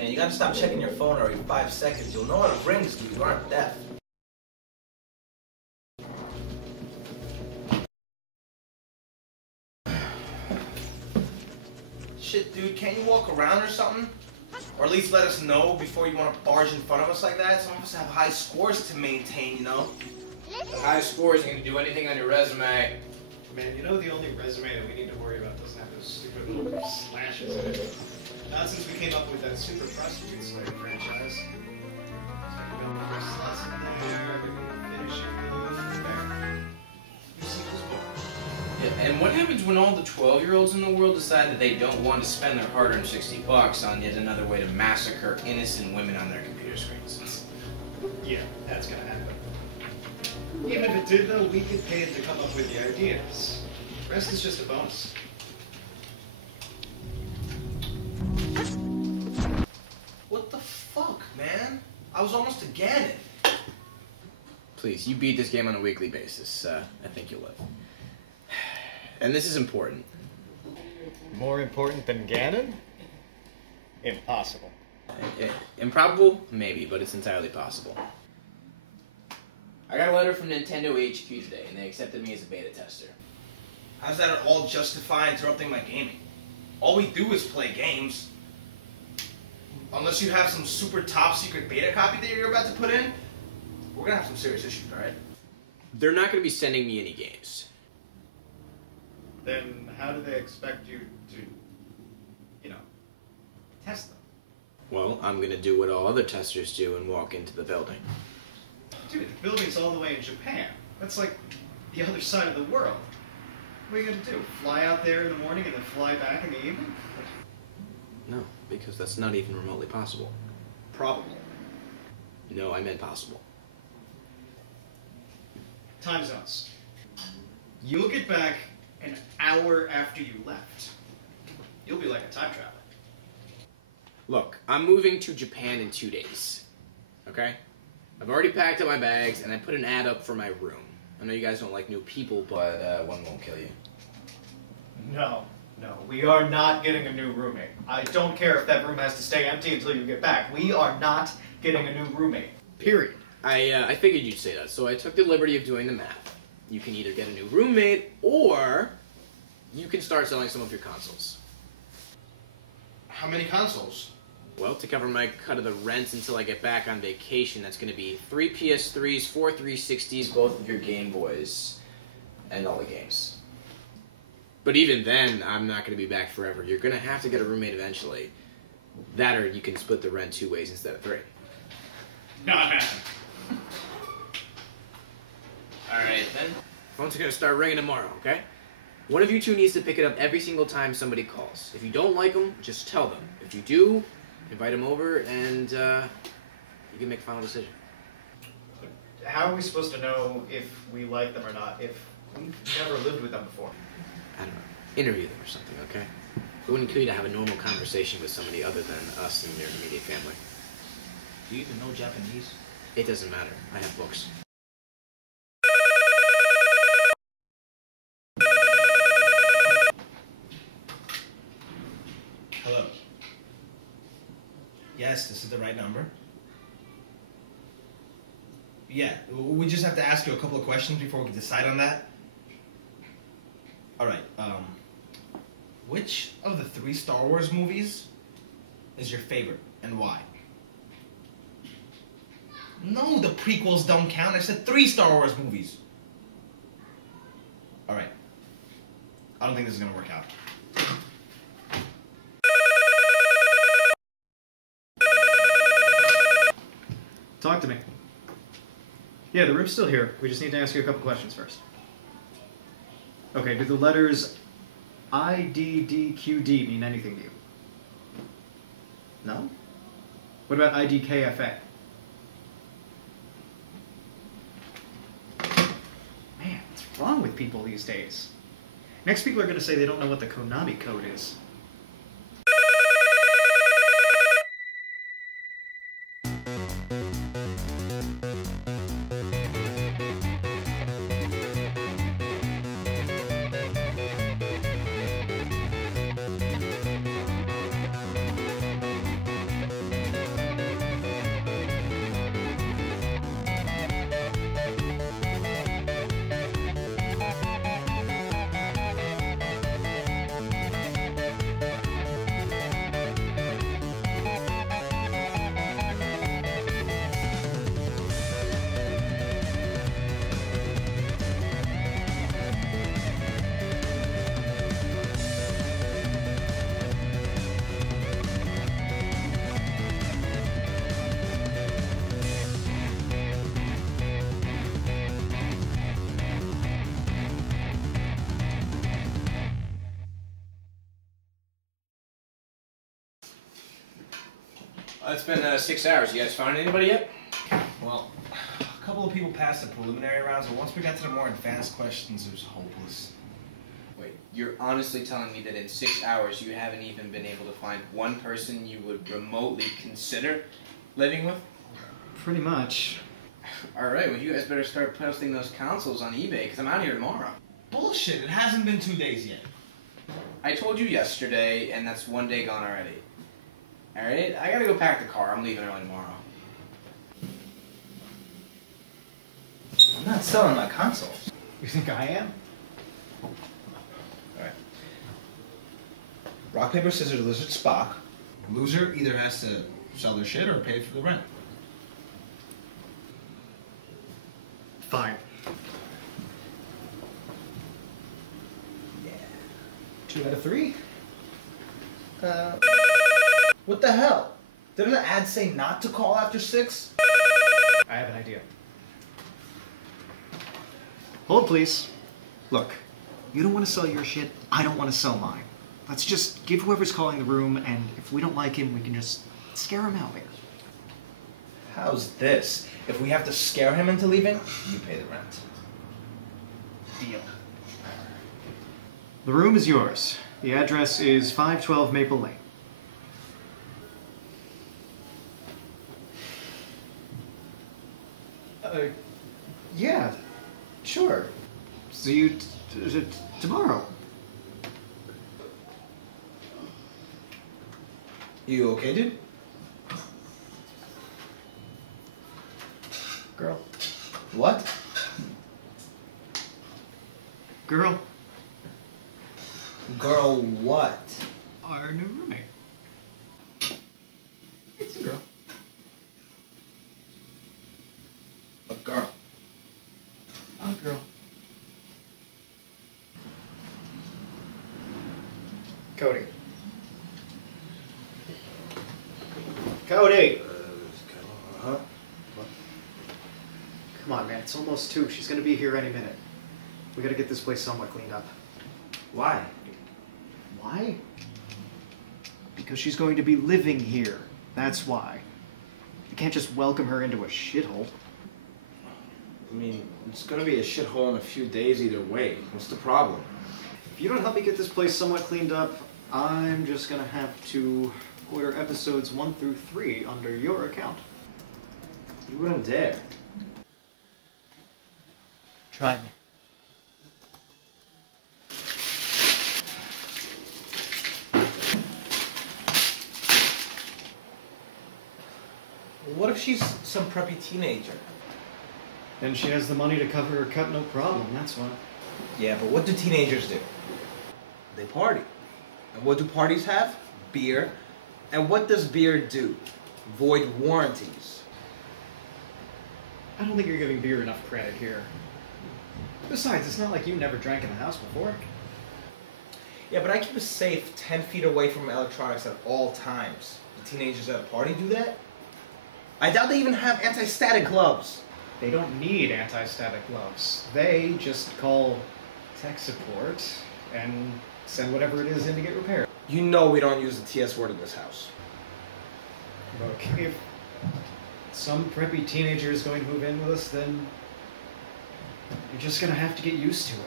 Man, you gotta stop checking your phone every 5 seconds. You'll know what it rings, dude. You aren't deaf. Shit, dude, can't you walk around or something? Or at least let us know before you want to barge in front of us like that. Some of us have high scores to maintain, you know? High scores ain't gonna do anything on your resume. Man, you know the only resume that we need to worry about doesn't have those stupid little slashes in it. Not since we came up with that super prostitute slave franchise. So you go first lesson there, maybe finishing move there. You see this book? Yeah, and what happens when all the 12-year-olds in the world decide that they don't want to spend their hard-earned $60 on yet another way to massacre innocent women on their computer screens? Yeah, that's gonna happen. Even if it did, though, we get paid to come up with the ideas. The rest is just a bonus. What the fuck, man? I was almost a Ganon. Please, you beat this game on a weekly basis. I think you'll live. And this is important. More important than Ganon? Impossible. Improbable? Maybe, but it's entirely possible. I got a letter from Nintendo HQ today, and they accepted me as a beta tester. How's that at all justify interrupting my gaming? All we do is play games. Unless you have some super top secret beta copy that you're about to put in, we're gonna have some serious issues, alright? They're not going to be sending me any games. Then how do they expect you to, test them? Well, I'm going to do what all other testers do and walk into the building. Dude, the building's all the way in Japan. That's like the other side of the world. What are you gonna do? Fly out there in the morning and then fly back in the evening? No, because that's not even remotely possible. Probable. No, I meant possible. Time zones. You'll get back an hour after you left. You'll be like a time traveler. Look, I'm moving to Japan in 2 days. Okay? I've already packed up my bags, and I put an ad up for my room. I know you guys don't like new people, but one won't kill you. No, we are not getting a new roommate. I don't care if that room has to stay empty until you get back. We are not getting a new roommate. Period. I figured you'd say that, so I took the liberty of doing the math. You can either get a new roommate, or you can start selling some of your consoles. How many consoles? Well, to cover my cut of the rent until I get back on vacation, that's going to be 3 PS3s, 4 360s, both of your Game Boys, and all the games. But even then, I'm not going to be back forever. You're going to have to get a roommate eventually. That or you can split the rent 2 ways instead of 3. Not happening. Alright then. Phone's going to start ringing tomorrow, okay? One of you two needs to pick it up every single time somebody calls. If you don't like them, just tell them. If you do, invite them over, and you can make a final decision. How are we supposed to know if we like them or not if we've never lived with them before? I don't know. Interview them or something, okay? It wouldn't kill you to have a normal conversation with somebody other than us and your immediate family. Do you even know Japanese? It doesn't matter. I have books. Hello. Yes, this is the right number. Yeah, we just have to ask you a couple of questions before we can decide on that. Alright, which of the 3 Star Wars movies is your favorite, and why? No, the prequels don't count. I said 3 Star Wars movies. Alright. I don't think this is gonna work out. Talk to me. Yeah, the room's still here. We just need to ask you a couple questions first. Okay, do the letters IDDQD mean anything to you? No? What about IDKFA? Man, what's wrong with people these days? Next people are going to say they don't know what the Konami code is. It's been 6 hours. You guys found anybody yet? Well, a couple of people passed the preliminary rounds, but once we got to the more advanced questions, it was hopeless. Wait, you're honestly telling me that in 6 hours you haven't even been able to find one person you would remotely consider living with? Pretty much. Alright, well you guys better start posting those consoles on eBay, because I'm out here tomorrow. Bullshit, it hasn't been 2 days yet. I told you yesterday, and that's 1 day gone already. Alright, I gotta go pack the car. I'm leaving early tomorrow. I'm not selling my consoles. You think I am? Alright. Rock, paper, scissors, lizard, Spock. Loser either has to sell their shit or pay for the rent. Fine. Yeah. 2 out of 3? What the hell? Didn't the ad say not to call after 6? I have an idea. Hold, please. Look, you don't want to sell your shit, I don't want to sell mine. Let's just give whoever's calling the room, and if we don't like him, we can just scare him out there. How's this? If we have to scare him into leaving, you pay the rent. Deal. The room is yours. The address is 512 Maple Lane. Yeah, sure. See you tomorrow. You okay, dude? Girl. What? Girl. Girl, what? Our new roommate. It's a girl. A girl. A girl. Cody. Cody! Huh? Come on, man. It's almost 2. She's gonna be here any minute. We gotta get this place somewhat cleaned up. Why? Why? Because she's going to be living here. That's why. You can't just welcome her into a shithole. I mean, it's gonna be a shithole in a few days either way. What's the problem? If you don't help me get this place somewhat cleaned up, I'm just gonna have to order episodes 1 through 3 under your account. You wouldn't dare. Try me. What if she's some preppy teenager? And she has the money to cover her cut, no problem, that's why. Yeah, but what do teenagers do? They party. And what do parties have? Beer. And what does beer do? Void warranties. I don't think you're giving beer enough credit here. Besides, it's not like you never drank in the house before. Yeah, but I keep a safe 10 feet away from electronics at all times. Do teenagers at a party do that? I doubt they even have anti-static gloves. They don't need anti-static gloves. They just call tech support and send whatever it is in to get repaired. You know we don't use the TS word in this house. Look, if some preppy teenager is going to move in with us, then you're just going to have to get used to it.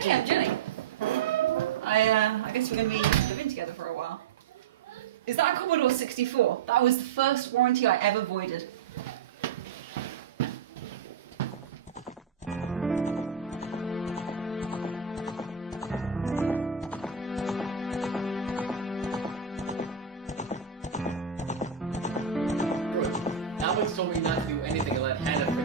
Hey, I'm Jenny. I guess we're going to be living together for a while. Is that a Commodore 64? That was the first warranty I ever voided. Alex told me not to do anything and let Hannah